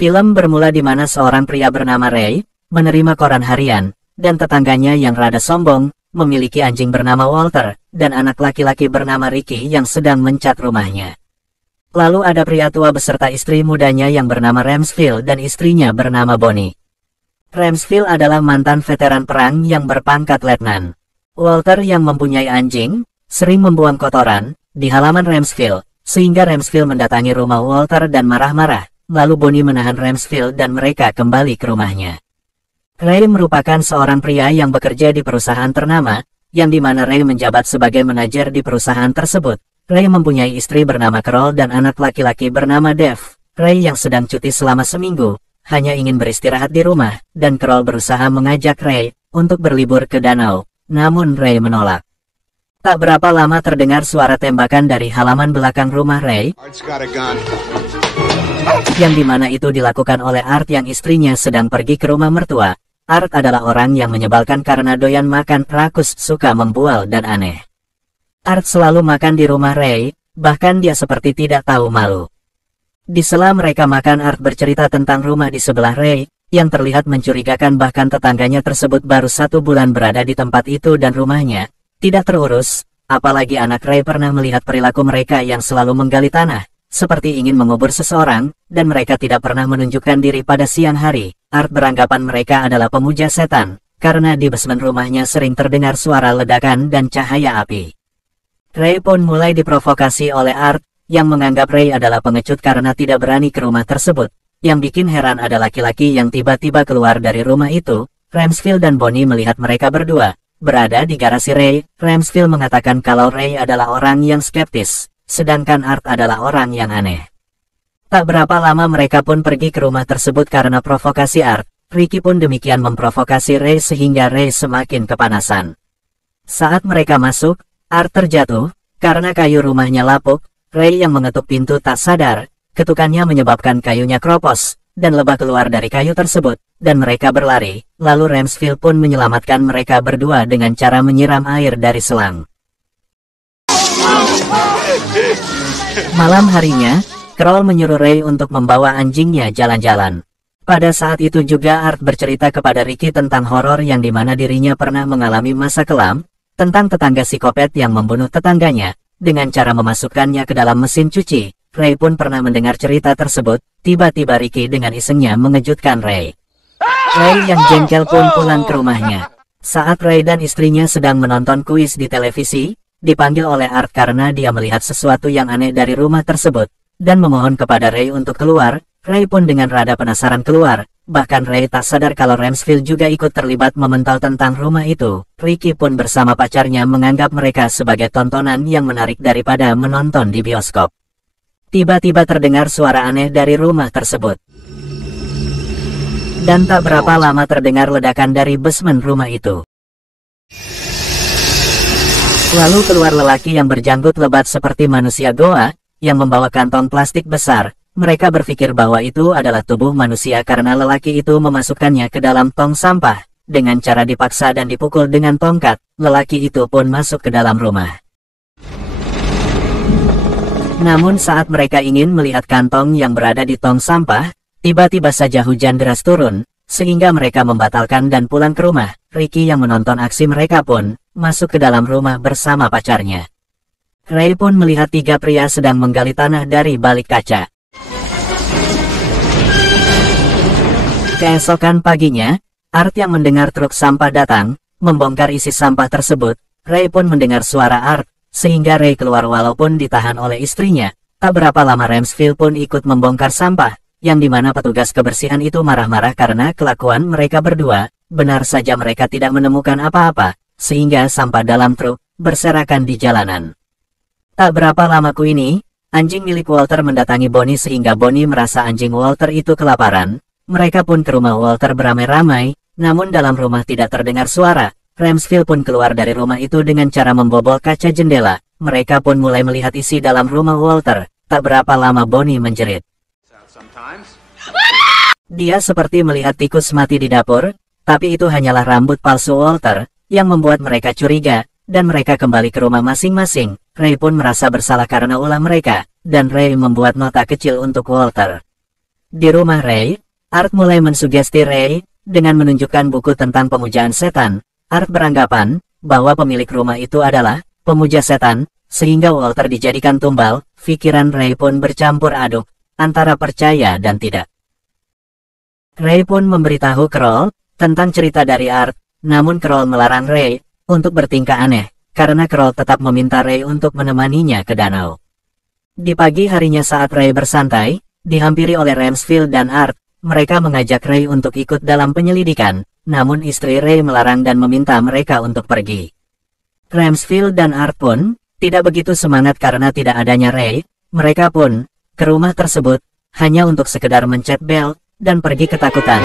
Film bermula di mana seorang pria bernama Ray menerima koran harian, dan tetangganya yang rada sombong memiliki anjing bernama Walter dan anak laki-laki bernama Ricky yang sedang mencat rumahnya. Lalu ada pria tua beserta istri mudanya yang bernama Ramsfield dan istrinya bernama Bonnie. Ramsfield adalah mantan veteran perang yang berpangkat letnan. Walter yang mempunyai anjing sering membuang kotoran di halaman Ramsfield, sehingga Ramsfield mendatangi rumah Walter dan marah-marah. Lalu Bonnie menahan Ramsfield dan mereka kembali ke rumahnya. Ray merupakan seorang pria yang bekerja di perusahaan ternama, yang dimana Ray menjabat sebagai manajer di perusahaan tersebut. Ray mempunyai istri bernama Carol dan anak laki-laki bernama Dave. Ray yang sedang cuti selama seminggu, hanya ingin beristirahat di rumah, dan Carol berusaha mengajak Ray untuk berlibur ke danau, namun Ray menolak. Tak berapa lama terdengar suara tembakan dari halaman belakang rumah Ray, yang dimana itu dilakukan oleh Art yang istrinya sedang pergi ke rumah mertua. Art adalah orang yang menyebalkan karena doyan makan rakus, suka membual dan aneh. Art selalu makan di rumah Ray, bahkan dia seperti tidak tahu malu. Di sela mereka makan, Art bercerita tentang rumah di sebelah Ray, yang terlihat mencurigakan, bahkan tetangganya tersebut baru 1 bulan berada di tempat itu dan rumahnya tidak terurus, apalagi anak Ray pernah melihat perilaku mereka yang selalu menggali tanah, seperti ingin mengubur seseorang, dan mereka tidak pernah menunjukkan diri pada siang hari. Art beranggapan mereka adalah pemuja setan, karena di basement rumahnya sering terdengar suara ledakan dan cahaya api. Ray pun mulai diprovokasi oleh Art, yang menganggap Ray adalah pengecut karena tidak berani ke rumah tersebut. Yang bikin heran ada laki-laki yang tiba-tiba keluar dari rumah itu. Ramsfield dan Bonnie melihat mereka berdua berada di garasi Ray. Ramsfield mengatakan kalau Ray adalah orang yang skeptis, sedangkan Art adalah orang yang aneh. Tak berapa lama mereka pun pergi ke rumah tersebut karena provokasi Art. Ricky pun demikian memprovokasi Ray sehingga Ray semakin kepanasan. Saat mereka masuk, Art terjatuh karena kayu rumahnya lapuk. Ray yang mengetuk pintu tak sadar, ketukannya menyebabkan kayunya kropos, dan lebah keluar dari kayu tersebut, dan mereka berlari. Lalu Ramsfield pun menyelamatkan mereka berdua dengan cara menyiram air dari selang. Malam harinya, Carol menyuruh Ray untuk membawa anjingnya jalan-jalan. Pada saat itu juga Art bercerita kepada Ricky tentang horor yang dimana dirinya pernah mengalami masa kelam, tentang tetangga psikopat yang membunuh tetangganya, dengan cara memasukkannya ke dalam mesin cuci. Ray pun pernah mendengar cerita tersebut. Tiba-tiba Ricky dengan isengnya mengejutkan Ray. Ray yang jengkel pun pulang ke rumahnya. Saat Ray dan istrinya sedang menonton kuis di televisi, dipanggil oleh Art karena dia melihat sesuatu yang aneh dari rumah tersebut, dan memohon kepada Ray untuk keluar. Ray pun dengan rada penasaran keluar. Bahkan Ray tak sadar kalau Ramsfield juga ikut terlibat memental tentang rumah itu. Ricky pun bersama pacarnya menganggap mereka sebagai tontonan yang menarik daripada menonton di bioskop. Tiba-tiba terdengar suara aneh dari rumah tersebut. Dan tak berapa lama terdengar ledakan dari basement rumah itu. Lalu keluar lelaki yang berjanggut lebat seperti manusia goa, yang membawa kantong plastik besar. Mereka berpikir bahwa itu adalah tubuh manusia karena lelaki itu memasukkannya ke dalam tong sampah. Dengan cara dipaksa dan dipukul dengan tongkat, lelaki itu pun masuk ke dalam rumah. Namun saat mereka ingin melihat kantong yang berada di tong sampah, tiba-tiba saja hujan deras turun, sehingga mereka membatalkan dan pulang ke rumah. Ricky yang menonton aksi mereka pun masuk ke dalam rumah bersama pacarnya. Ray pun melihat 3 pria sedang menggali tanah dari balik kaca. Keesokan paginya, Art yang mendengar truk sampah datang, membongkar isi sampah tersebut. Ray pun mendengar suara Art, sehingga Ray keluar walaupun ditahan oleh istrinya. Tak berapa lama Ramsfield pun ikut membongkar sampah, yang dimana petugas kebersihan itu marah-marah karena kelakuan mereka berdua. Benar saja mereka tidak menemukan apa-apa, sehingga sampah dalam truk berserakan di jalanan. Tak berapa lama ini, anjing milik Walter mendatangi Bonnie sehingga Bonnie merasa anjing Walter itu kelaparan. Mereka pun ke rumah Walter beramai-ramai, namun dalam rumah tidak terdengar suara. Ramsfield pun keluar dari rumah itu dengan cara membobol kaca jendela. Mereka pun mulai melihat isi dalam rumah Walter. Tak berapa lama Bonnie menjerit. Dia seperti melihat tikus mati di dapur, tapi itu hanyalah rambut palsu Walter, yang membuat mereka curiga, dan mereka kembali ke rumah masing-masing. Ray pun merasa bersalah karena ulah mereka, dan Ray membuat nota kecil untuk Walter. Di rumah Ray, Art mulai mensugesti Ray dengan menunjukkan buku tentang pemujaan setan. Art beranggapan bahwa pemilik rumah itu adalah pemuja setan, sehingga Walter dijadikan tumbal. Pikiran Ray pun bercampur aduk antara percaya dan tidak. Ray pun memberitahu Kroll tentang cerita dari Art, namun Kroll melarang Ray untuk bertingkah aneh, karena Kroll tetap meminta Ray untuk menemaninya ke danau. Di pagi harinya saat Ray bersantai, dihampiri oleh Ramsfield dan Art, mereka mengajak Ray untuk ikut dalam penyelidikan, namun istri Ray melarang dan meminta mereka untuk pergi. Ramsfield dan Art pun tidak begitu semangat karena tidak adanya Ray. Mereka pun ke rumah tersebut hanya untuk sekedar mencet bel dan pergi ketakutan.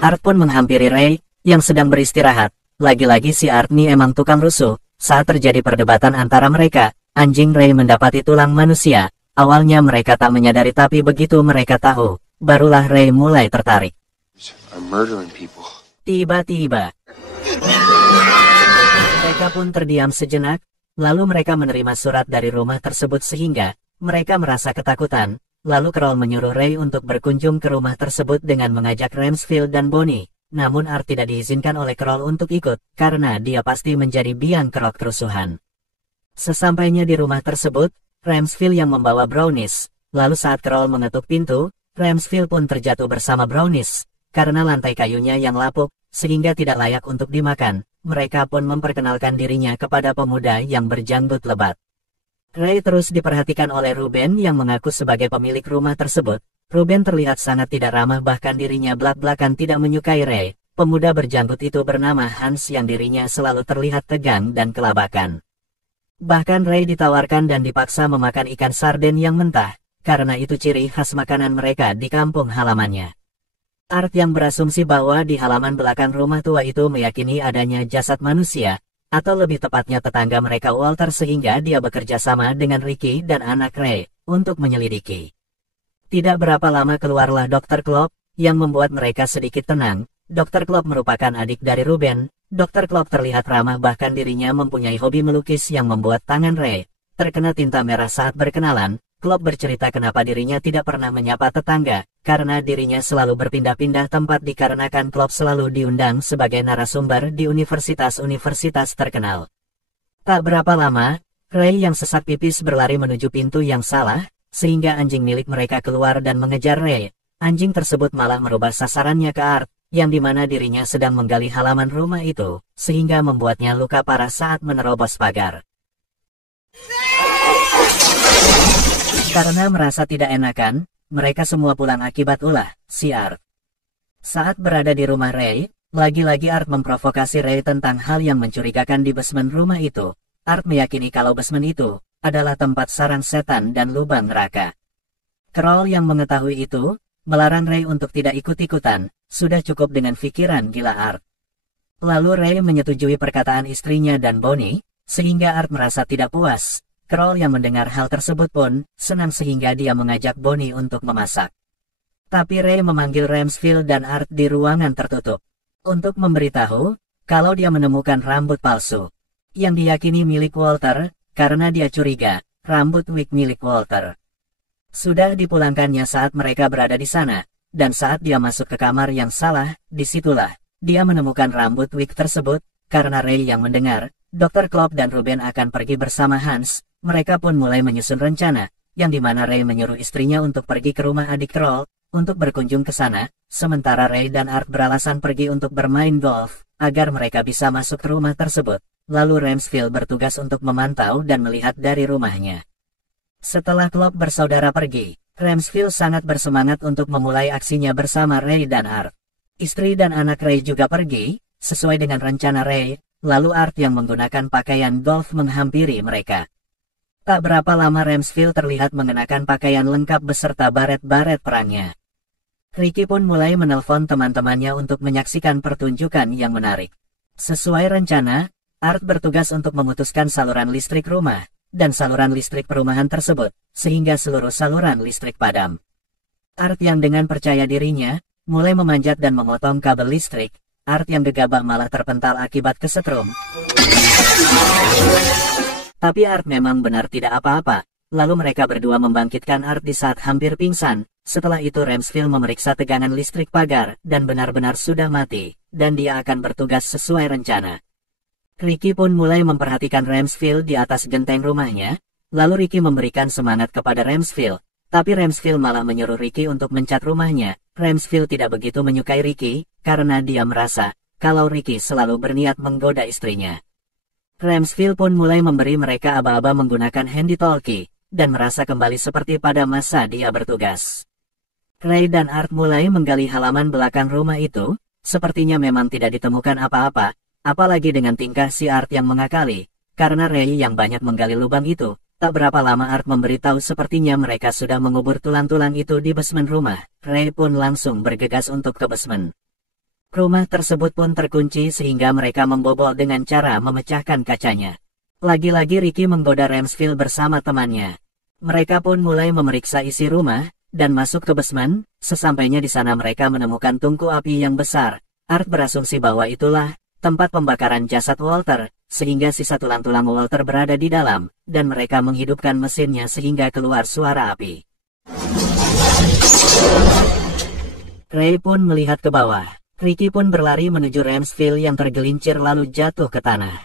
Art pun menghampiri Ray yang sedang beristirahat. Lagi-lagi si Art nih emang tukang rusuh. Saat terjadi perdebatan antara mereka, anjing Ray mendapati tulang manusia. Awalnya mereka tak menyadari, tapi begitu mereka tahu, barulah Ray mulai tertarik. Tiba-tiba mereka pun terdiam sejenak, lalu mereka menerima surat dari rumah tersebut sehingga mereka merasa ketakutan. Lalu Kroll menyuruh Ray untuk berkunjung ke rumah tersebut dengan mengajak Ramsfield dan Bonnie. Namun Art tidak diizinkan oleh Kroll untuk ikut, karena dia pasti menjadi biang kerok kerusuhan. Sesampainya di rumah tersebut, Ramsfield yang membawa brownies. Lalu saat Kroll mengetuk pintu, Ramsfield pun terjatuh bersama brownies. Karena lantai kayunya yang lapuk, sehingga tidak layak untuk dimakan. Mereka pun memperkenalkan dirinya kepada pemuda yang berjanggut lebat. Ray terus diperhatikan oleh Ruben yang mengaku sebagai pemilik rumah tersebut. Ruben terlihat sangat tidak ramah, bahkan dirinya belak-belakan tidak menyukai Ray. Pemuda berjanggut itu bernama Hans yang dirinya selalu terlihat tegang dan kelabakan. Bahkan Ray ditawarkan dan dipaksa memakan ikan sarden yang mentah, karena itu ciri khas makanan mereka di kampung halamannya. Art yang berasumsi bahwa di halaman belakang rumah tua itu meyakini adanya jasad manusia, atau lebih tepatnya tetangga mereka Walter, sehingga dia bekerja sama dengan Ricky dan anak Ray untuk menyelidiki. Tidak berapa lama keluarlah Dr. Klopp yang membuat mereka sedikit tenang. Dr. Klopp merupakan adik dari Ruben. Dr. Klopp terlihat ramah, bahkan dirinya mempunyai hobi melukis yang membuat tangan Ray terkena tinta merah saat berkenalan. Klopp bercerita kenapa dirinya tidak pernah menyapa tetangga, karena dirinya selalu berpindah-pindah tempat dikarenakan Klopp selalu diundang sebagai narasumber di universitas-universitas terkenal. Tak berapa lama, Ray yang sesak pipis berlari menuju pintu yang salah, sehingga anjing milik mereka keluar dan mengejar Ray. Anjing tersebut malah merubah sasarannya ke Art, yang dimana dirinya sedang menggali halaman rumah itu, sehingga membuatnya luka parah saat menerobos pagar. Karena merasa tidak enakan, mereka semua pulang akibat ulah si Art. Saat berada di rumah Ray, lagi-lagi Art memprovokasi Ray tentang hal yang mencurigakan di basement rumah itu. Art meyakini kalau basement itu adalah tempat sarang setan dan lubang neraka. Kroll yang mengetahui itu, melarang Ray untuk tidak ikut-ikutan. Sudah cukup dengan pikiran gila Art. Lalu Ray menyetujui perkataan istrinya dan Bonnie, sehingga Art merasa tidak puas. Kroll yang mendengar hal tersebut pun senang, sehingga dia mengajak Bonnie untuk memasak. Tapi Ray memanggil Ramsfield dan Art di ruangan tertutup untuk memberitahu kalau dia menemukan rambut palsu yang diyakini milik Walter, karena dia curiga rambut wig milik Walter sudah dipulangkannya saat mereka berada di sana, dan saat dia masuk ke kamar yang salah, disitulah dia menemukan rambut wig tersebut. Karena Ray yang mendengar Dr. Klopp dan Ruben akan pergi bersama Hans, mereka pun mulai menyusun rencana, yang dimana Ray menyuruh istrinya untuk pergi ke rumah adik Kroll untuk berkunjung ke sana, sementara Ray dan Art beralasan pergi untuk bermain golf, agar mereka bisa masuk ke rumah tersebut. Lalu Ramsfield bertugas untuk memantau dan melihat dari rumahnya. Setelah Klopp bersaudara pergi, Ramsfield sangat bersemangat untuk memulai aksinya bersama Ray dan Art. Istri dan anak Ray juga pergi, sesuai dengan rencana Ray, lalu Art yang menggunakan pakaian golf menghampiri mereka. Tak berapa lama Ramsfield terlihat mengenakan pakaian lengkap beserta baret-baret perangnya. Ricky pun mulai menelpon teman-temannya untuk menyaksikan pertunjukan yang menarik. Sesuai rencana, Art bertugas untuk memutuskan saluran listrik rumah dan saluran listrik perumahan tersebut, sehingga seluruh saluran listrik padam. Art yang dengan percaya dirinya, mulai memanjat dan memotong kabel listrik. Art yang gegabah malah terpental akibat kesetrum. Tapi Art memang benar tidak apa-apa. Lalu mereka berdua membangkitkan Art di saat hampir pingsan. Setelah itu Ramsfield memeriksa tegangan listrik pagar dan benar-benar sudah mati, dan dia akan bertugas sesuai rencana. Ricky pun mulai memperhatikan Ramsfield di atas genteng rumahnya. Lalu Ricky memberikan semangat kepada Ramsfield, tapi Ramsfield malah menyuruh Ricky untuk mencat rumahnya. Ramsfield tidak begitu menyukai Ricky, karena dia merasa kalau Ricky selalu berniat menggoda istrinya. Ramsfield pun mulai memberi mereka aba-aba menggunakan handy-talkie, dan merasa kembali seperti pada masa dia bertugas. Ray dan Art mulai menggali halaman belakang rumah itu. Sepertinya memang tidak ditemukan apa-apa, apalagi dengan tingkah si Art yang mengakali. Karena Ray yang banyak menggali lubang itu, tak berapa lama Art memberitahu sepertinya mereka sudah mengubur tulang-tulang itu di basement rumah. Ray pun langsung bergegas untuk ke basement. Rumah tersebut pun terkunci sehingga mereka membobol dengan cara memecahkan kacanya. Lagi-lagi Ricky menggoda Ramsfield bersama temannya. Mereka pun mulai memeriksa isi rumah dan masuk ke basement. Sesampainya di sana mereka menemukan tungku api yang besar. Art berasumsi bahwa itulah tempat pembakaran jasad Walter, sehingga sisa tulang-tulang Walter berada di dalam, dan mereka menghidupkan mesinnya sehingga keluar suara api. Ray pun melihat ke bawah. Ricky pun berlari menuju Ramsfield yang tergelincir lalu jatuh ke tanah.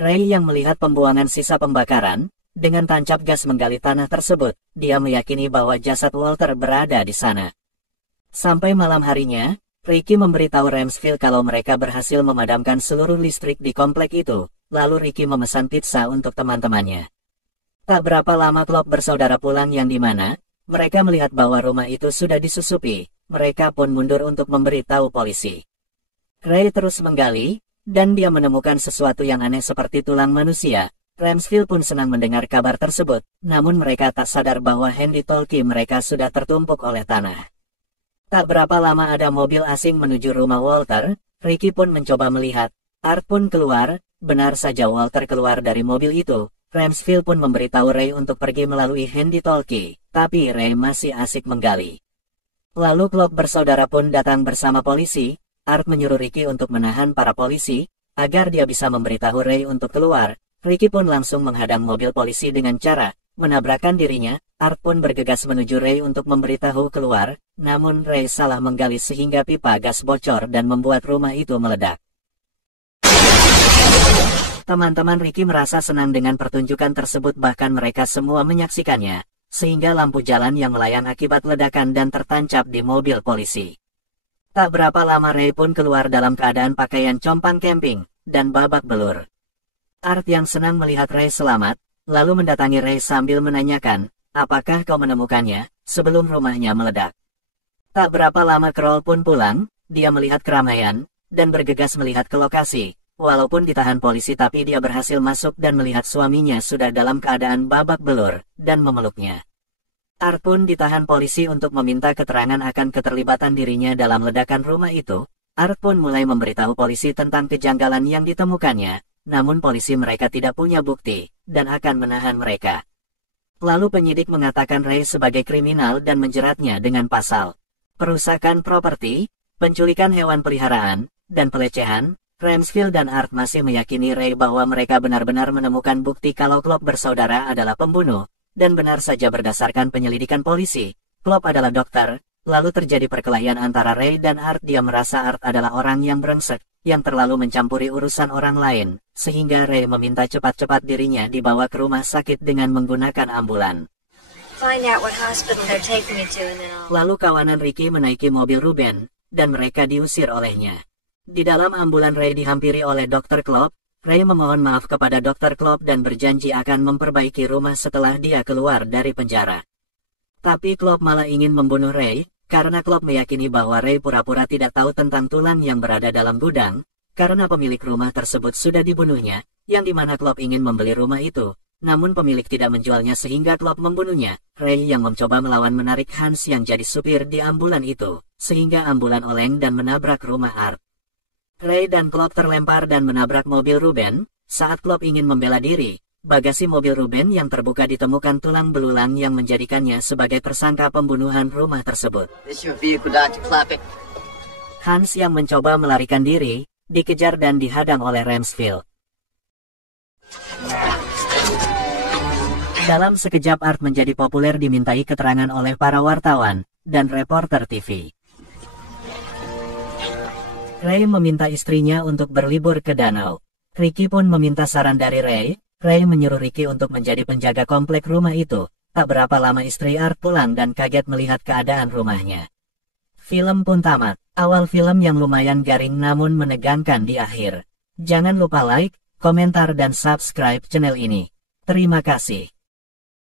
Ray yang melihat pembuangan sisa pembakaran, dengan tancap gas menggali tanah tersebut, dia meyakini bahwa jasad Walter berada di sana. Sampai malam harinya, Ricky memberitahu Ramsfield kalau mereka berhasil memadamkan seluruh listrik di komplek itu, lalu Ricky memesan pizza untuk teman-temannya. Tak berapa lama Klopp bersaudara pulang yang dimana, mereka melihat bahwa rumah itu sudah disusupi, mereka pun mundur untuk memberitahu polisi. Ray terus menggali, dan dia menemukan sesuatu yang aneh seperti tulang manusia. Ramsfield pun senang mendengar kabar tersebut, namun mereka tak sadar bahwa handy-talkie mereka sudah tertumpuk oleh tanah. Tak berapa lama ada mobil asing menuju rumah Walter. Ricky pun mencoba melihat. Art pun keluar. Benar saja Walter keluar dari mobil itu. Ramsfield pun memberitahu Ray untuk pergi melalui handy-talkie, tapi Ray masih asik menggali. Lalu Klopp bersaudara pun datang bersama polisi. Art menyuruh Ricky untuk menahan para polisi, agar dia bisa memberitahu Ray untuk keluar. Ricky pun langsung menghadang mobil polisi dengan cara menabrakkan dirinya. Art pun bergegas menuju Ray untuk memberitahu keluar, namun Ray salah menggali sehingga pipa gas bocor dan membuat rumah itu meledak. Teman-teman Ricky merasa senang dengan pertunjukan tersebut, bahkan mereka semua menyaksikannya, sehingga lampu jalan yang melayang akibat ledakan dan tertancap di mobil polisi. Tak berapa lama Ray pun keluar dalam keadaan pakaian compang camping dan babak belur. Art yang senang melihat Ray selamat, lalu mendatangi Ray sambil menanyakan, apakah kau menemukannya, sebelum rumahnya meledak. Tak berapa lama Kroll pun pulang, dia melihat keramaian, dan bergegas melihat ke lokasi. Walaupun ditahan polisi tapi dia berhasil masuk dan melihat suaminya sudah dalam keadaan babak belur, dan memeluknya. Art pun ditahan polisi untuk meminta keterangan akan keterlibatan dirinya dalam ledakan rumah itu. Art pun mulai memberitahu polisi tentang kejanggalan yang ditemukannya. Namun polisi mereka tidak punya bukti, dan akan menahan mereka. Lalu penyidik mengatakan Ray sebagai kriminal dan menjeratnya dengan pasal perusakan properti, penculikan hewan peliharaan, dan pelecehan. Ramsfield dan Art masih meyakini Ray bahwa mereka benar-benar menemukan bukti kalau Klopp bersaudara adalah pembunuh, dan benar saja berdasarkan penyelidikan polisi, Klopp adalah dokter. Lalu terjadi perkelahian antara Ray dan Art. Dia merasa Art adalah orang yang brengsek, yang terlalu mencampuri urusan orang lain, sehingga Ray meminta cepat-cepat dirinya dibawa ke rumah sakit dengan menggunakan ambulan. Lalu kawanan Ricky menaiki mobil Ruben, dan mereka diusir olehnya. Di dalam ambulan Ray dihampiri oleh Dr. Klopp. Ray memohon maaf kepada Dr. Klopp dan berjanji akan memperbaiki rumah setelah dia keluar dari penjara. Tapi Klopp malah ingin membunuh Ray, karena Klopp meyakini bahwa Ray pura-pura tidak tahu tentang tulang yang berada dalam gudang, karena pemilik rumah tersebut sudah dibunuhnya, yang dimana Klopp ingin membeli rumah itu, namun pemilik tidak menjualnya sehingga Klopp membunuhnya. Ray yang mencoba melawan menarik Hans yang jadi supir di ambulan itu, sehingga ambulan oleng dan menabrak rumah Art. Ray dan Klopp terlempar dan menabrak mobil Ruben. Saat Klopp ingin membela diri, bagasi mobil Ruben yang terbuka ditemukan tulang belulang yang menjadikannya sebagai tersangka pembunuhan rumah tersebut. Hans yang mencoba melarikan diri, dikejar dan dihadang oleh Ramsfield. Dalam sekejap Art menjadi populer dimintai keterangan oleh para wartawan dan reporter TV. Ray meminta istrinya untuk berlibur ke danau. Ricky pun meminta saran dari Ray. Ray menyuruh Ricky untuk menjadi penjaga komplek rumah itu. Tak berapa lama istri Art pulang dan kaget melihat keadaan rumahnya. Film pun tamat. Awal film yang lumayan garing namun menegangkan di akhir. Jangan lupa like, komentar dan subscribe channel ini. Terima kasih.